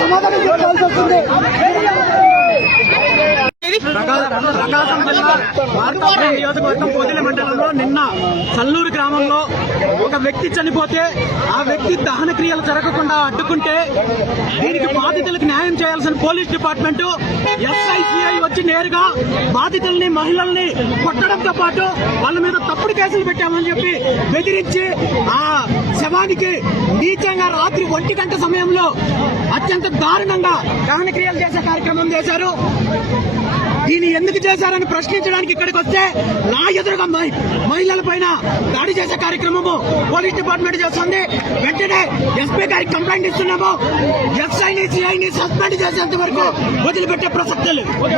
సమాధానం చెప్పాల్సి వస్తుంది ప్రకాశం జిల్లా వార్తాపురం నియోజకవర్గం పొదిలి మండలంలో నిన్న సల్లూరు గ్రామంలో ఒక వ్యక్తి చనిపోతే ఆ వ్యక్తి దహన క్రియలు జరగకుండా అడ్డుకుంటే దీనికి బాధితులకు న్యాయం చేయాల్సిన పోలీస్ డిపార్ట్మెంట్ ఎస్ఐసిఐ వచ్చి నేరుగా బాధితుల్ని మహిళల్ని కొట్టడంతో పాటు వాళ్ళ మీద తప్పుడు కేసులు పెట్టామని చెప్పి బెదిరించి ఆ శవానికి నీచంగా రాత్రి ఒంటి గంట సమయంలో అత్యంత దారుణంగా దహన క్రియలు చేసే కార్యక్రమం చేశారు. దీన్ని ఎందుకు చేశారని ప్రశ్నించడానికి ఇక్కడికి వస్తే నా ఎదురుగా మహిళల పైన దాడి చేసే కార్యక్రమము పోలీస్ డిపార్ట్మెంట్ చేస్తుంది. వెంటనే ఎస్పీ గారికి కంప్లైంట్ ఇస్తున్నాము. ఎస్ఐని సిఐని సస్పెండ్ చేసేంత వరకు వదిలిపెట్టే ప్రసక్తులు లేదు.